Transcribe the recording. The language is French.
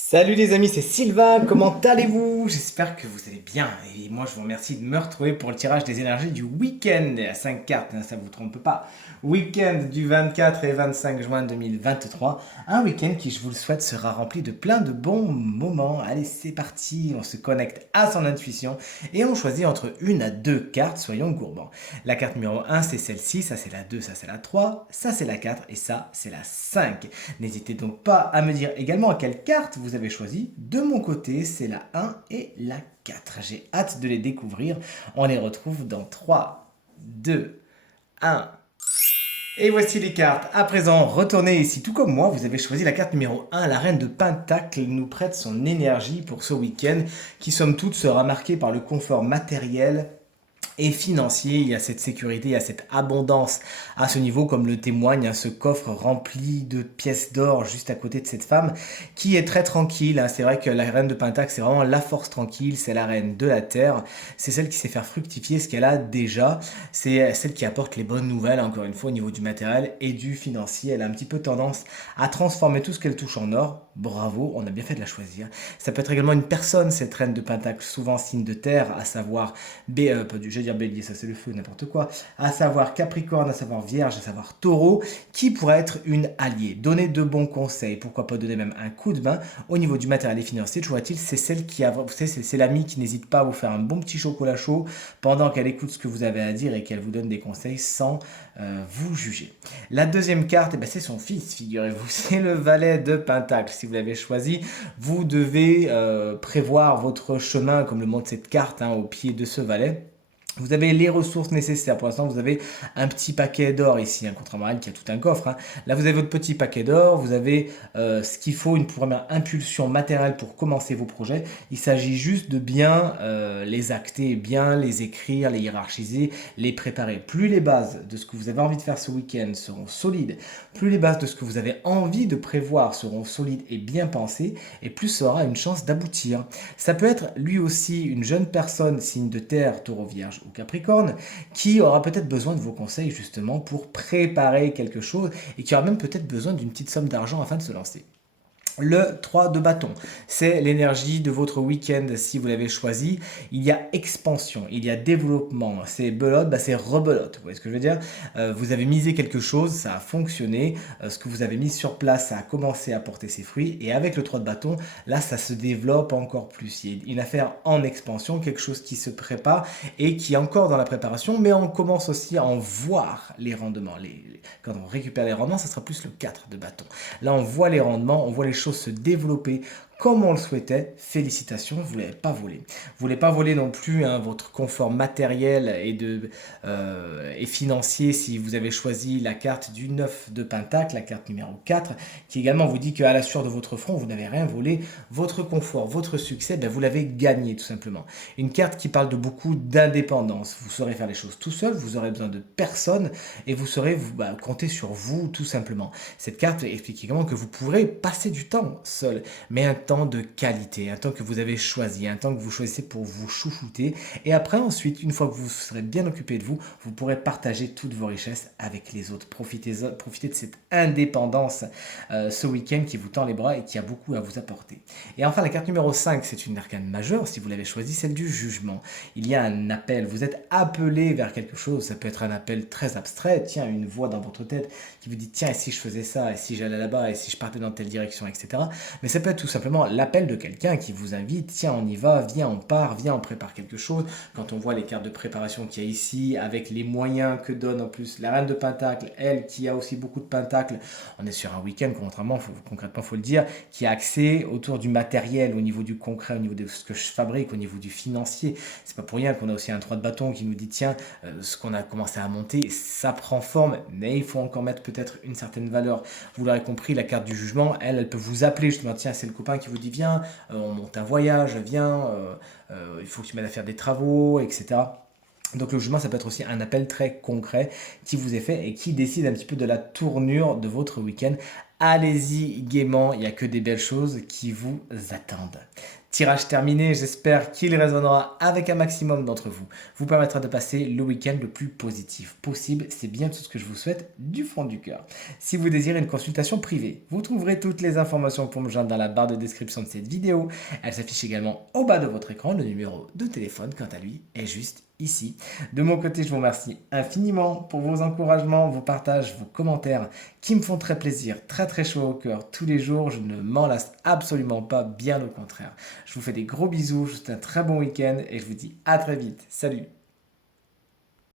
Salut les amis, c'est Sylvain, comment allez-vous? J'espère que vous allez bien et moi je vous remercie de me retrouver pour le tirage des énergies du week-end à 5 cartes, hein, ça vous trompe pas. Week-end du 24 et 25 juin 2023, un week-end qui je vous le souhaite sera rempli de plein de bons moments. Allez c'est parti, on se connecte à son intuition et on choisit entre une à deux cartes, soyons gourmands. La carte numéro un c'est celle-ci, ça c'est la 2, ça c'est la 3, ça c'est la 4 et ça c'est la 5. N'hésitez donc pas à me dire également à quelle carte vous avez choisi. De mon côté, c'est la 1 et la 4. J'ai hâte de les découvrir. On les retrouve dans 3, 2, 1. Et voici les cartes. À présent, retournez ici. Tout comme moi, vous avez choisi la carte numéro 1. La reine de Pentacle nous prête son énergie pour ce week-end qui, somme toute, sera marqué par le confort matériel et financier. Il y a cette sécurité, il y a cette abondance à ce niveau, comme le témoigne ce coffre rempli de pièces d'or juste à côté de cette femme qui est très tranquille. C'est vrai que la reine de Pentacle, c'est vraiment la force tranquille, c'est la reine de la terre, c'est celle qui sait faire fructifier ce qu'elle a déjà, c'est celle qui apporte les bonnes nouvelles, encore une fois, au niveau du matériel et du financier. Elle a un petit peu tendance à transformer tout ce qu'elle touche en or. Bravo, on a bien fait de la choisir. Ça peut être également une personne, cette reine de Pentacle, souvent signe de terre, à savoir pas du, je vais dire bélier, ça c'est le feu, n'importe quoi, à savoir Capricorne, à savoir Vierge, à savoir Taureau, qui pourrait être une alliée. Donner de bons conseils, pourquoi pas donner même un coup de main au niveau du matériel et financier. Toujours est-il, c'est celle qui a, vous savez, c'est l'amie qui n'hésite pas à vous faire un bon petit chocolat chaud pendant qu'elle écoute ce que vous avez à dire et qu'elle vous donne des conseils sans vous juger. La deuxième carte, eh ben, c'est son fils, figurez-vous, c'est le valet de Pentacle. Si vous l'avez choisi, vous devez prévoir votre chemin, comme le montre cette carte, au pied de ce valet. Vous avez les ressources nécessaires. Pour l'instant, vous avez un petit paquet d'or ici, contrairement à elle qui a tout un coffre. Là, vous avez votre petit paquet d'or, vous avez ce qu'il faut, une première impulsion matérielle pour commencer vos projets. Il s'agit juste de bien les acter, bien les écrire, les hiérarchiser, les préparer. Plus les bases de ce que vous avez envie de faire ce week-end seront solides, plus les bases de ce que vous avez envie de prévoir seront solides et bien pensées, et plus ça aura une chance d'aboutir. Ça peut être lui aussi une jeune personne, signe de terre, taureau, vierge ou Capricorne, qui aura peut-être besoin de vos conseils justement pour préparer quelque chose et qui aura même peut-être besoin d'une petite somme d'argent afin de se lancer. Le 3 de bâton, c'est l'énergie de votre week-end si vous l'avez choisi. Il y a expansion, il y a développement. C'est belote, c'est rebelote. Vous voyez ce que je veux dire? Vous avez misé quelque chose, ça a fonctionné. Ce que vous avez mis sur place, ça a commencé à porter ses fruits. Et avec le 3 de bâton, là, ça se développe encore plus. Il y a une affaire en expansion, quelque chose qui se prépare et qui est encore dans la préparation. Mais on commence aussi à en voir les rendements. Quand on récupère les rendements, ça sera plus le 4 de bâton. Là, on voit les rendements, on voit les choses se développer comme on le souhaitait. Félicitations, vous ne l'avez pas volé. Vous ne voulez pas voler non plus votre confort matériel et financier si vous avez choisi la carte du 9 de Pentacle, la carte numéro 4, qui également vous dit qu'à la sueur de votre front, vous n'avez rien volé. Votre confort, votre succès, vous l'avez gagné tout simplement. Une carte qui parle de beaucoup d'indépendance. Vous saurez faire les choses tout seul, vous aurez besoin de personne et vous saurez compter sur vous tout simplement. Cette carte explique également que vous pourrez passer du temps seul, mais un temps de qualité, un temps que vous avez choisi, un temps que vous choisissez pour vous chouchouter. Et après, ensuite, une fois que vous serez bien occupé de vous, vous pourrez partager toutes vos richesses avec les autres. Profitez de cette indépendance ce week-end qui vous tend les bras et qui a beaucoup à vous apporter. Et enfin, la carte numéro 5, c'est une arcane majeure, si vous l'avez choisi, celle du jugement. Il y a un appel, vous êtes appelé vers quelque chose, ça peut être un appel très abstrait, tiens, une voix dans votre tête qui vous dit, tiens, et si je faisais ça, et si j'allais là-bas, et si je partais dans telle direction, etc. Mais ça peut être tout simplement l'appel de quelqu'un qui vous invite, tiens, on y va, viens, on part, viens, on prépare quelque chose. Quand on voit les cartes de préparation qu'il y a ici, avec les moyens que donne en plus la reine de Pentacle, elle qui a aussi beaucoup de Pentacles, on est sur un week-end, concrètement, faut le dire, qui a axé autour du matériel, au niveau du concret, au niveau de ce que je fabrique, au niveau du financier. C'est pas pour rien qu'on a aussi un 3 de bâton qui nous dit, tiens, ce qu'on a commencé à monter, ça prend forme, mais il faut encore mettre peut-être une certaine valeur. Vous l'aurez compris, la carte du jugement, elle peut vous appeler justement, tiens, c'est le copain qui vous dit, viens, on monte un voyage, viens, il faut que tu m'aides à faire des travaux, etc. Donc le jugement, ça peut être aussi un appel très concret qui vous est fait et qui décide un petit peu de la tournure de votre week-end. Allez-y gaiement, il n'y a que des belles choses qui vous attendent. Tirage terminé, j'espère qu'il résonnera avec un maximum d'entre vous. Vous permettra de passer le week-end le plus positif possible. C'est bien tout ce que je vous souhaite du fond du cœur. Si vous désirez une consultation privée, vous trouverez toutes les informations pour me joindre dans la barre de description de cette vidéo. Elle s'affiche également au bas de votre écran. Le numéro de téléphone, quant à lui, est juste ici. De mon côté, je vous remercie infiniment pour vos encouragements, vos partages, vos commentaires qui me font très plaisir, très très chaud au cœur tous les jours. Je ne m'en lasse absolument pas, bien au contraire. Je vous fais des gros bisous, je vous souhaite un très bon week-end et je vous dis à très vite. Salut!